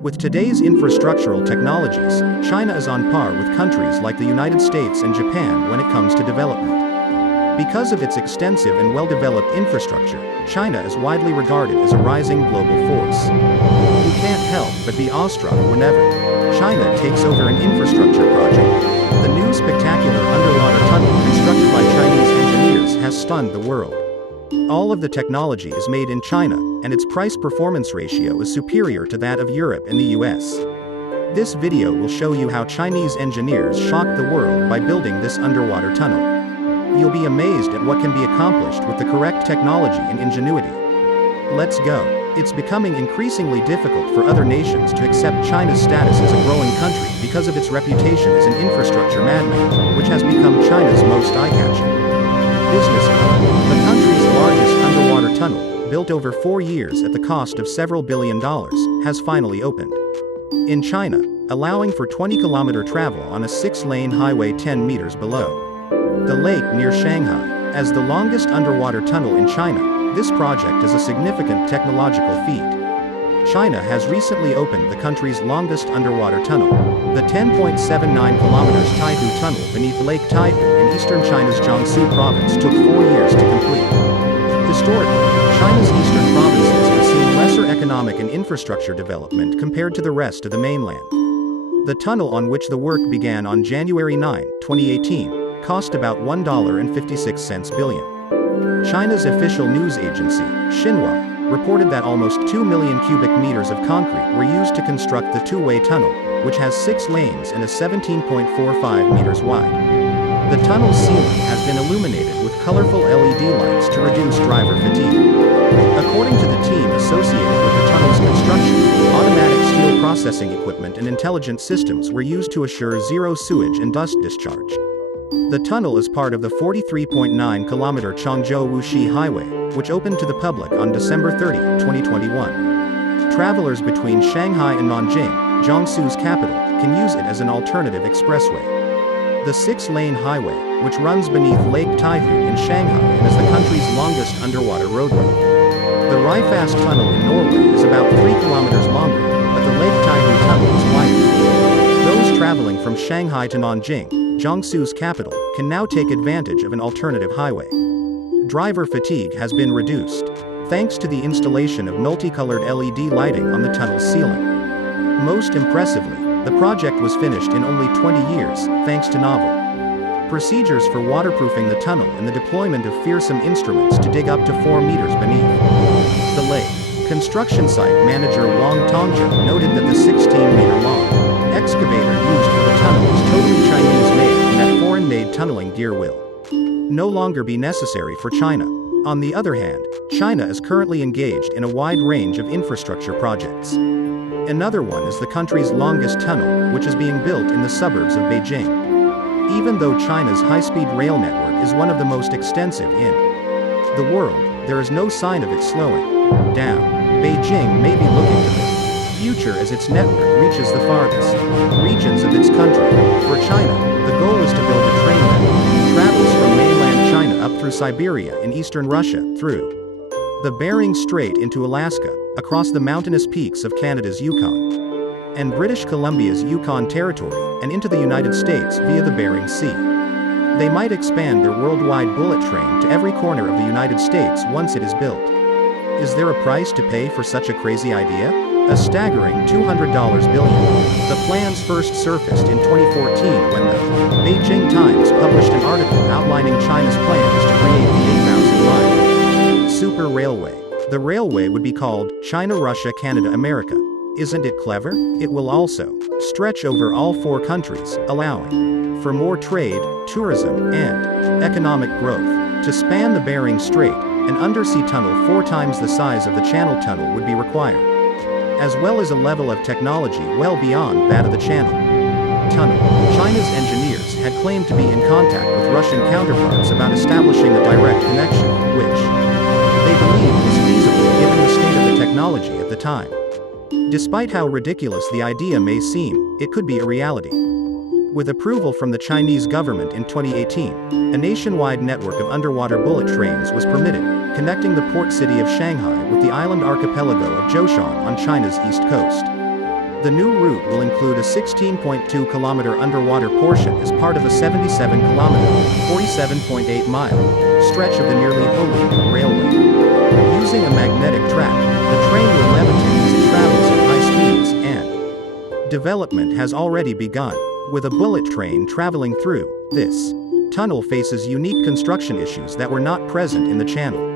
With today's infrastructural technologies, China is on par with countries like the United States and Japan when it comes to development. Because of its extensive and well-developed infrastructure, China is widely regarded as a rising global force. You can't help but be awestruck whenever China takes over an infrastructure project. The new spectacular underwater tunnel constructed by Chinese engineers has stunned the world. All of the technology is made in China, and its price-performance ratio is superior to that of Europe and the US. This video will show you how Chinese engineers shocked the world by building this underwater tunnel. You'll be amazed at what can be accomplished with the correct technology and ingenuity. Let's go. It's becoming increasingly difficult for other nations to accept China's status as a growing country because of its reputation as an infrastructure madman, which has become China's most eye-catching business hub. The country's largest underwater tunnel, built over 4 years at the cost of several $1 billion, has finally opened. In China, allowing for 20-kilometer travel on a 6-lane highway 10 meters below the lake near Shanghai. As the longest underwater tunnel in China, this project is a significant technological feat. China has recently opened the country's longest underwater tunnel. The 10.79 kilometers Taihu Tunnel beneath Lake Taihu in eastern China's Jiangsu province took 4 years to complete. Historically, China's eastern provinces have seen lesser economic and infrastructure development compared to the rest of the mainland. The tunnel, on which the work began on January 9, 2018, cost about $1.56 billion. China's official news agency, Xinhua, reported that almost 2 million cubic meters of concrete were used to construct the two-way tunnel, which has 6 lanes and is 17.45 meters wide. The tunnel's ceiling has been illuminated with colorful LED lights to reduce driver fatigue. According to the team associated with the tunnel's construction, automatic steel processing equipment and intelligent systems were used to assure zero sewage and dust discharge. The tunnel is part of the 43.9-kilometer Changzhou-Wuxi Highway, which opened to the public on December 30, 2021. Travelers between Shanghai and Nanjing, Jiangsu's capital, can use it as an alternative expressway. The 6-lane highway, which runs beneath Lake Taihu in Shanghai and is the country's longest underwater roadway. The Rifast Tunnel in Norway is about 3 kilometers longer, but the Lake Taihu Tunnel is wider. Those traveling from Shanghai to Nanjing, Jiangsu's capital, can now take advantage of an alternative highway. Driver fatigue has been reduced, thanks to the installation of multicolored LED lighting on the tunnel's ceiling. Most impressively, the project was finished in only 20 years, thanks to novel procedures for waterproofing the tunnel and the deployment of fearsome instruments to dig up to 4 meters beneath the lake. Construction site manager Wang Tongjia noted that the 16-meter-long excavator used for the tunnel is totally Chinese-made and that foreign-made tunneling gear will no longer be necessary for China. On the other hand, China is currently engaged in a wide range of infrastructure projects. Another one is the country's longest tunnel, which is being built in the suburbs of Beijing. Even though China's high-speed rail network is one of the most extensive in the world, there is no sign of it slowing down. Beijing may be looking to the future as its network reaches the farthest regions of its country. For China, the goal is to build a train that travels from mainland China up through Siberia in eastern Russia, through the Bering Strait into Alaska, across the mountainous peaks of Canada's Yukon and British Columbia's Yukon Territory, and into the United States via the Bering Sea. They might expand their worldwide bullet train to every corner of the United States once it is built. Is there a price to pay for such a crazy idea? A staggering $200 billion. The plans first surfaced in 2014 when the Beijing Times published an article outlining China's plans to create the 8,000-mile super railway. The railway would be called China-Russia-Canada-America. Isn't it clever? It will also stretch over all 4 countries, allowing for more trade, tourism, and economic growth. To span the Bering Strait, an undersea tunnel 4 times the size of the Channel Tunnel would be required, as well as a level of technology well beyond that of the Channel Tunnel. China's engineers had claimed to be in contact with Russian counterparts about establishing a direct connection, which they believed was feasible given the state of the technology at the time. Despite how ridiculous the idea may seem, it could be a reality. With approval from the Chinese government in 2018, a nationwide network of underwater bullet trains was permitted, connecting the port city of Shanghai with the island archipelago of Zhoushan on China's east coast. The new route will include a 16.2-kilometer underwater portion as part of a 77-kilometer, 47.8-mile stretch of the nearly wholly railway. Using a magnetic track, the train will levitate as it travels at high speeds, and development has already begun, with a bullet train traveling through. This tunnel faces unique construction issues that were not present in the channel.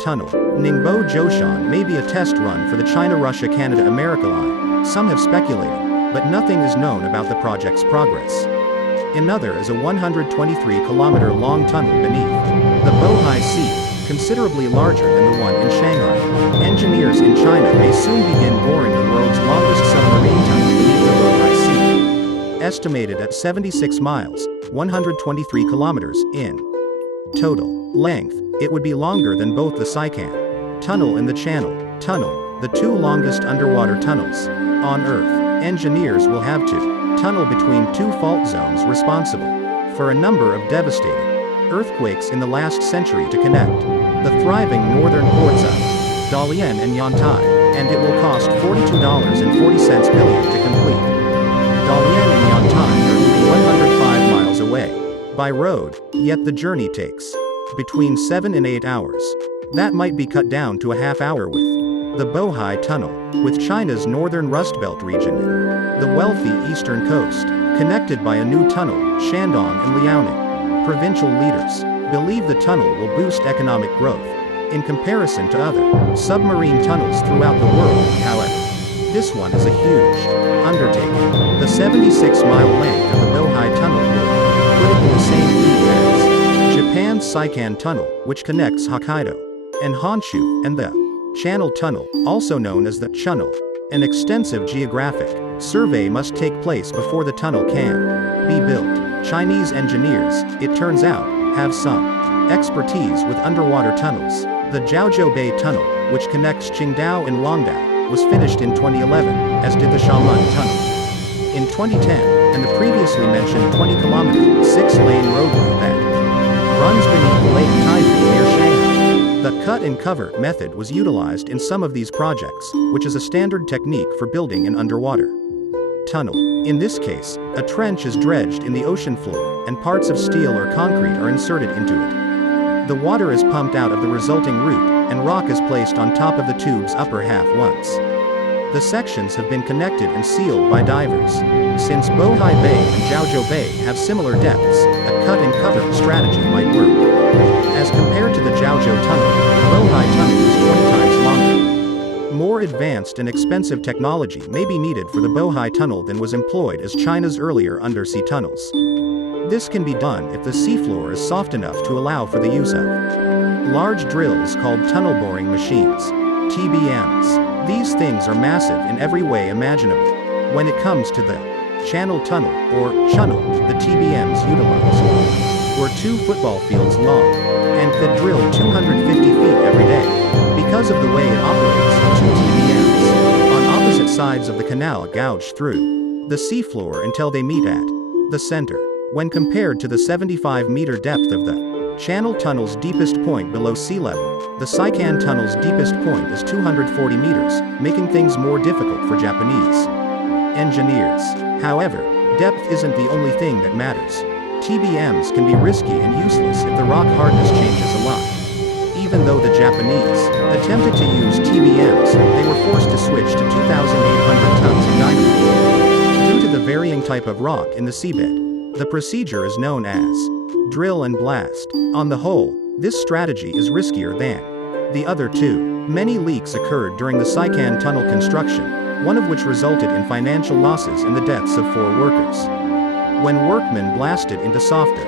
Tunnel Ningbo Zhoushan may be a test run for the China-Russia-Canada-America line, some have speculated, but nothing is known about the project's progress. Another is a 123-kilometer long tunnel beneath the Bohai Sea, considerably larger than the one in Shanghai. Engineers in China may soon begin boring the world's longest submarine tunnel beneath the Bohai Sea. Estimated at 76 miles, 123 kilometers, in total length, it would be longer than both the Saikan Tunnel and the Channel Tunnel, the two longest underwater tunnels on Earth. Engineers will have to tunnel between two fault zones responsible for a number of devastating earthquakes in the last century to connect the thriving northern ports of Dalian and Yantai, and it will cost $42.40 billion to complete. Dalian and Yantai are only 105 miles away by road, yet the journey takes between 7 and 8 hours. That might be cut down to a half hour with the Bohai Tunnel, with China's northern Rust Belt region and the wealthy eastern coast, connected by a new tunnel. Shandong and Liaoning provincial leaders believe the tunnel will boost economic growth in comparison to other submarine tunnels throughout the world. However, this one is a huge undertaking. The 76-mile length of the Bohai Tunnel will put it in the same league as Japan's Saikan Tunnel, which connects Hokkaido and Honshu, and the Channel Tunnel, also known as the Channel. An extensive geographic survey must take place before the tunnel can be built. Chinese engineers, it turns out, have some expertise with underwater tunnels. The Jiaozhou Bay Tunnel, which connects Qingdao and Longdao, was finished in 2011, as did the Xiamen Tunnel in 2010, and the previously mentioned 20-kilometer, 6-lane roadway that runs beneath Lake Taifu near Shanghai. The cut-and-cover method was utilized in some of these projects, which is a standard technique for building an underwater tunnel. In this case, a trench is dredged in the ocean floor, and parts of steel or concrete are inserted into it. The water is pumped out of the resulting route, and rock is placed on top of the tube's upper half once the sections have been connected and sealed by divers. Since Bohai Bay and Jiaozhou Bay have similar depths, a cut-and-cover strategy might work. As compared to the Jiaozhou Tunnel, the Bohai Tunnel is 20 times longer. More advanced and expensive technology may be needed for the Bohai Tunnel than was employed as China's earlier undersea tunnels. This can be done if the seafloor is soft enough to allow for the use of large drills called tunnel boring machines, TBMs. These things are massive in every way imaginable. When it comes to the Channel Tunnel, or Channel, the TBMs utilized were 2 football fields long, and could drill 250 feet every day. Because of the way it operates, 2 TBMs on opposite sides of the canal gouge through the seafloor until they meet at the center. When compared to the 75-meter depth of the Channel Tunnel's deepest point below sea level, the Saikan Tunnel's deepest point is 240 meters, making things more difficult for Japanese engineers. However, depth isn't the only thing that matters. TBMs can be risky and useless if the rock hardness changes a lot. Even though the Japanese attempted to use TBMs, they were forced to switch to 2,800 tons of dynamite. Due to the varying type of rock in the seabed, the procedure is known as drill and blast. On the whole, this strategy is riskier than the other two. Many leaks occurred during the Saikan Tunnel construction, one of which resulted in financial losses and the deaths of 4 workers. When workmen blasted into softer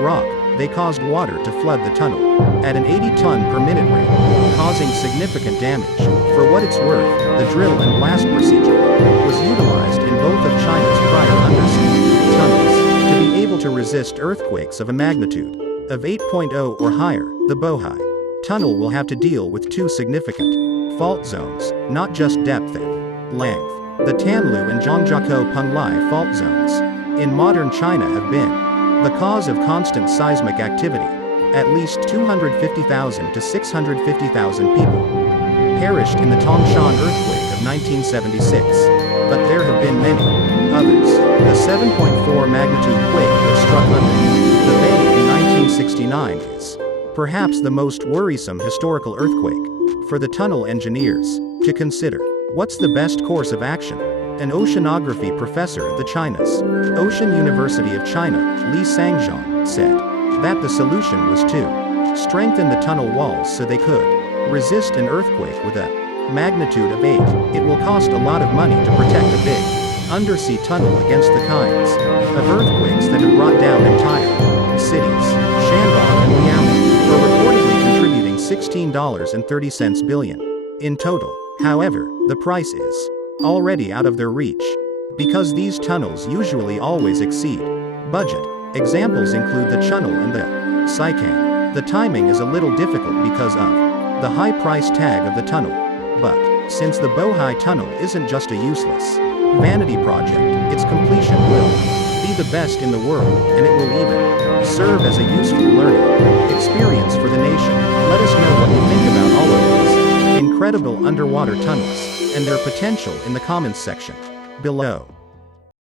rock, they caused water to flood the tunnel at an 80-ton per minute rate, causing significant damage. For what it's worth, the drill and blast procedure was utilized in both of China's prior undersea tunnels. To be able to resist earthquakes of a magnitude of 8.0 or higher, the Bohai Tunnel will have to deal with 2 significant fault zones, not just depth and length. The Tanlu and Zhangjiakou Penglai fault zones in modern China have been the cause of constant seismic activity. At least 250,000 to 650,000 people perished in the Tangshan earthquake of 1976, but there 7.4 magnitude quake that struck under the bay in 1969 is perhaps the most worrisome historical earthquake for the tunnel engineers to consider. What's the best course of action? An oceanography professor at the China's Ocean University of China, Li Sangzhong, said that the solution was to strengthen the tunnel walls so they could resist an earthquake with a magnitude of 8. It will cost a lot of money to protect a big undersea tunnel against the kinds of earthquakes that have brought down entire cities. Shandong and Liaoning are reportedly contributing $16.30 billion in total. However, the price is already out of their reach because these tunnels usually always exceed budget. Examples include the Chunel and the Saikan. The timing is a little difficult because of the high price tag of the tunnel. But since the Bohai Tunnel isn't just a useless vanity project, its completion will be the best in the world, and it will even serve as a useful learning experience for the nation. Let us know what you think about all of these incredible underwater tunnels and their potential in the comments section below.